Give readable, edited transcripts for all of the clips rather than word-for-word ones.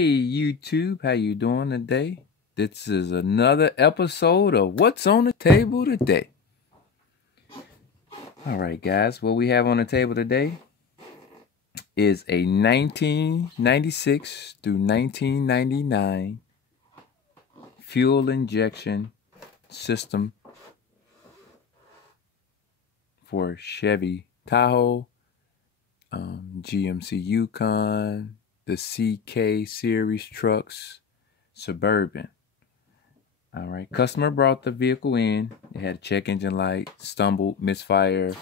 Hey YouTube, how you doing today? This is another episode of What's on the Table Today. Alright guys, what we have on the table today is a 1996 through 1999 fuel injection system for Chevy Tahoe, GMC Yukon, the CK series trucks, Suburban. All right, customer brought the vehicle in. It had a check engine light, stumbled, misfire.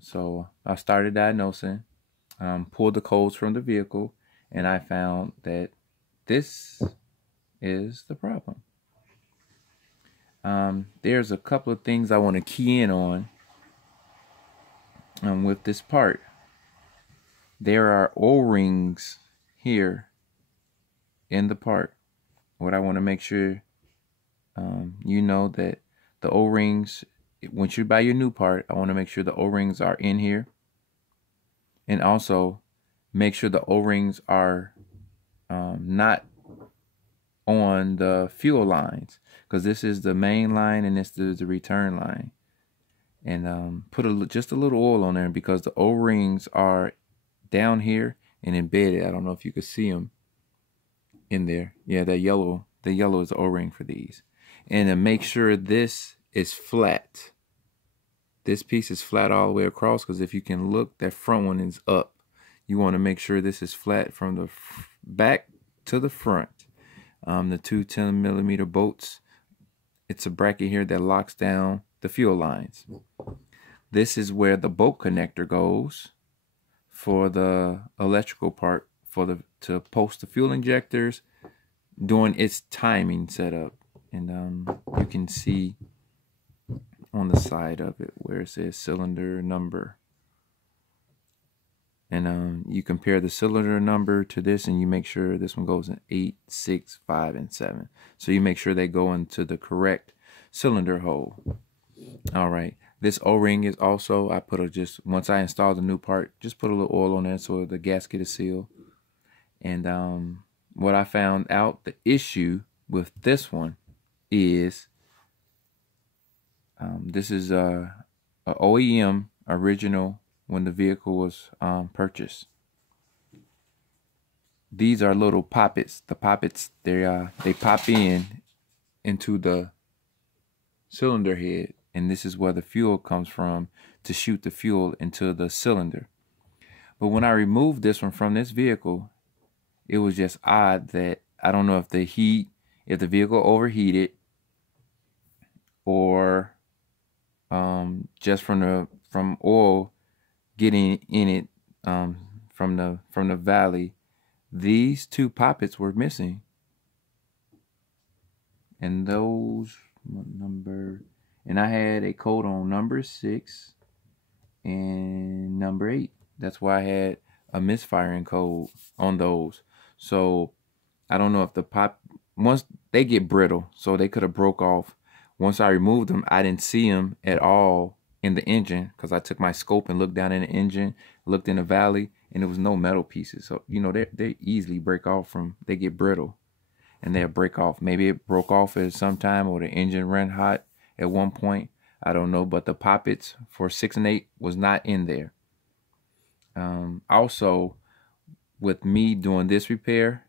So I started diagnosing, pulled the codes from the vehicle, and I found that this is the problem. There's a couple of things I want to key in on with this part. There are O-rings here in the part. What I want to make sure you know that the O-rings, once you buy your new part, I want to make sure the O-rings are in here. And also make sure the O-rings are not on the fuel lines, because this is the main line and this is the return line. And put just a little oil on there, because the O-rings are down here and embedded. I don't know if you could see them in there. Yeah, the yellow is the O-ring for these. And to make sure this is flat. This piece is flat all the way across, because if you can look, that front one is up. You want to make sure this is flat from the back to the front. The two 10mm bolts, it's a bracket here that locks down the fuel lines. This is where the bolt connector goes for the electrical part, to post the fuel injectors during its timing setup. And you can see on the side of it where it says cylinder number. And you compare the cylinder number to this, and you make sure this one goes in 8, 6, 5, and 7. So you make sure they go into the correct cylinder hole. All right. This O-ring is also, once I install the new part, just put a little oil on there so the gasket is sealed. And what I found out, the issue with this one is, this is a OEM original when the vehicle was purchased. These are little poppets. The poppets, they pop into the cylinder head, and this is where the fuel comes from to shoot the fuel into the cylinder. But when I removed this one from this vehicle, it was just odd that I don't know if the vehicle overheated, or just from oil getting in it from the valley. These two poppets were missing, and those number, and I had a code on number 6 and number 8. That's why I had a misfiring code on those. So I don't know if once they get brittle, so they could have broke off. Once I removed them, I didn't see them at all in the engine, because I took my scope and looked down in the engine, looked in the valley, and there was no metal pieces. So, you know, they easily break off they get brittle, and they'll break off. Maybe it broke off at some time, or the engine ran hot at one point. I don't know, but the poppets for 6 and 8 was not in there. Also, with me doing this repair,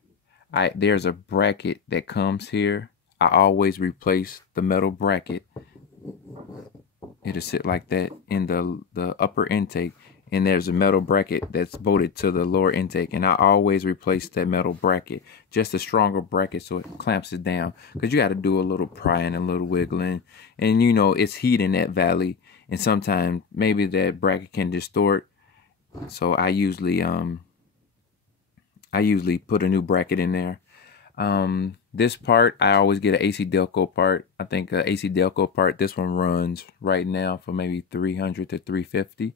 there's a bracket that comes here. I always replace the metal bracket. It'll sit like that in the upper intake, and there's a metal bracket that's bolted to the lower intake, and I always replace that metal bracket, just a stronger bracket, so it clamps it down, because you got to do a little prying and a little wiggling, and you know it's heat in that valley, and sometimes maybe that bracket can distort. So I usually put a new bracket in there. This part, I always get an AC Delco part. I think an AC Delco part, this one runs right now for maybe 300 to 350.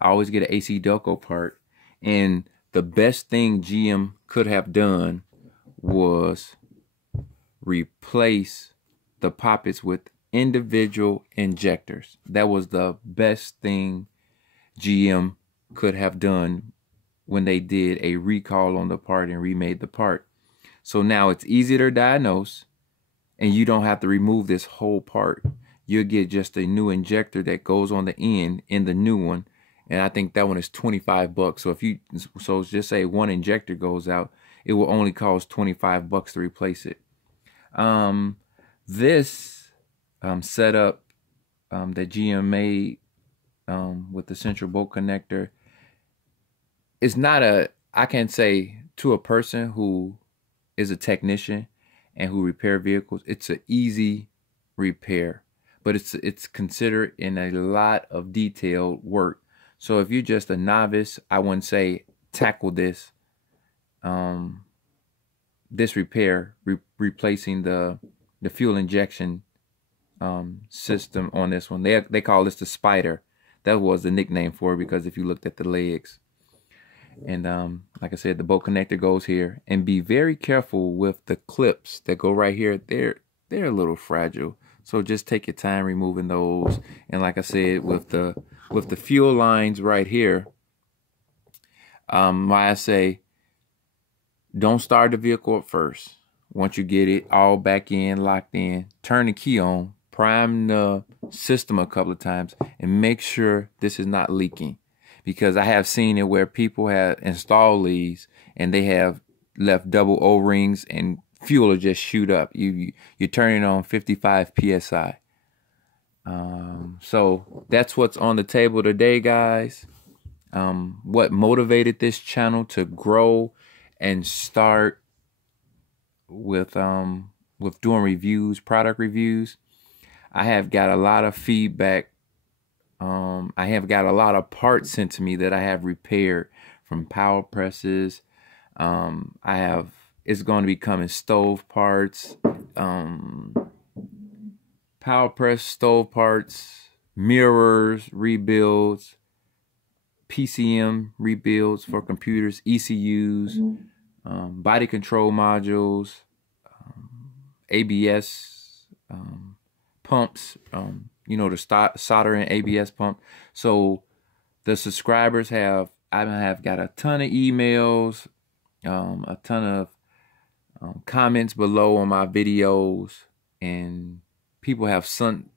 I always get an AC Delco part. And the best thing GM could have done was replace the poppets with individual injectors. That was the best thing GM could have done when they did a recall on the part and remade the part. So now it's easier to diagnose, and you don't have to remove this whole part. You'll get just a new injector that goes on the end in the new one. And I think that one is $25. So just say one injector goes out, it will only cost $25 to replace it. This setup that GM made with the central bolt connector is not I can say to a person who is a technician and who repair vehicles, it's an easy repair, but it's considered in a lot of detailed work. So if you're just a novice, I wouldn't say tackle this this repair, replacing the fuel injection system on this one. They call this the Spider. That was the nickname for it, because if you looked at the legs. And like I said, the bolt connector goes here. And be very careful with the clips that go right here. They're a little fragile, so just take your time removing those. And like I said, with the fuel lines right here, why I say don't start the vehicle up first. Once you get it all back in, locked in, turn the key on, prime the system a couple of times, and make sure this is not leaking. Because I have seen it where people have installed these and they have left double O-rings and fuel will just shoot up. You're turning on 55 PSI. So that's what's on the table today, guys. What motivated this channel to grow and start with doing reviews, product reviews. I have got a lot of feedback. I have got a lot of parts sent to me that I have repaired from power presses. It's going to be coming stove parts, power press stove parts, mirrors rebuilds, PCM rebuilds for computers, ECUs, body control modules, ABS pumps, you know, the soldering ABS pump. So the subscribers I have got a ton of emails, a ton of comments below on my videos, and people have sent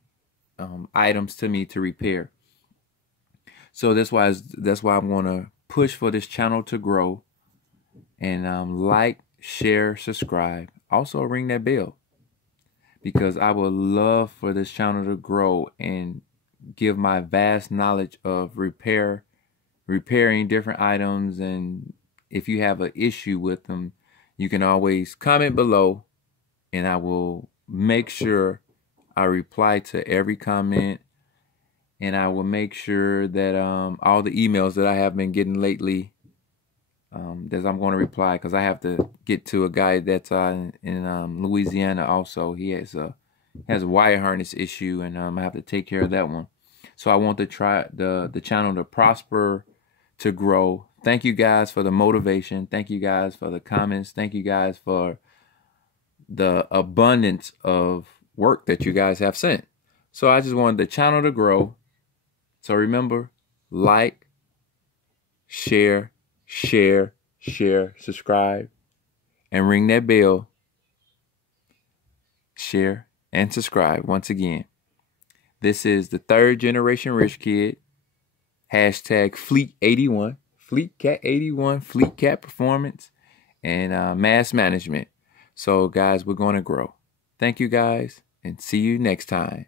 items to me to repair. So that's why I'm gonna push for this channel to grow, and like, share, subscribe. Also ring that bell, because I would love for this channel to grow and give my vast knowledge of repairing different items. And if you have an issue with them, you can always comment below, and I will make sure I reply to every comment. And I will make sure that all the emails that I have been getting lately, that I'm going to reply, because I have to get to a guy that's in Louisiana also. He has a wire harness issue, and I have to take care of that one. So I want to try the channel to prosper, to grow. Thank you guys for the motivation. Thank you guys for the comments. Thank you guys for the abundance of work that you guys have sent. So I just wanted the channel to grow. So remember, like, share, subscribe, and ring that bell. Share and subscribe once again. This is the 3rd generation rich kid. Hashtag Fleet81, FleetCat81, FleetCat Performance, and Mass Management. So guys, we're going to grow. Thank you guys, and see you next time.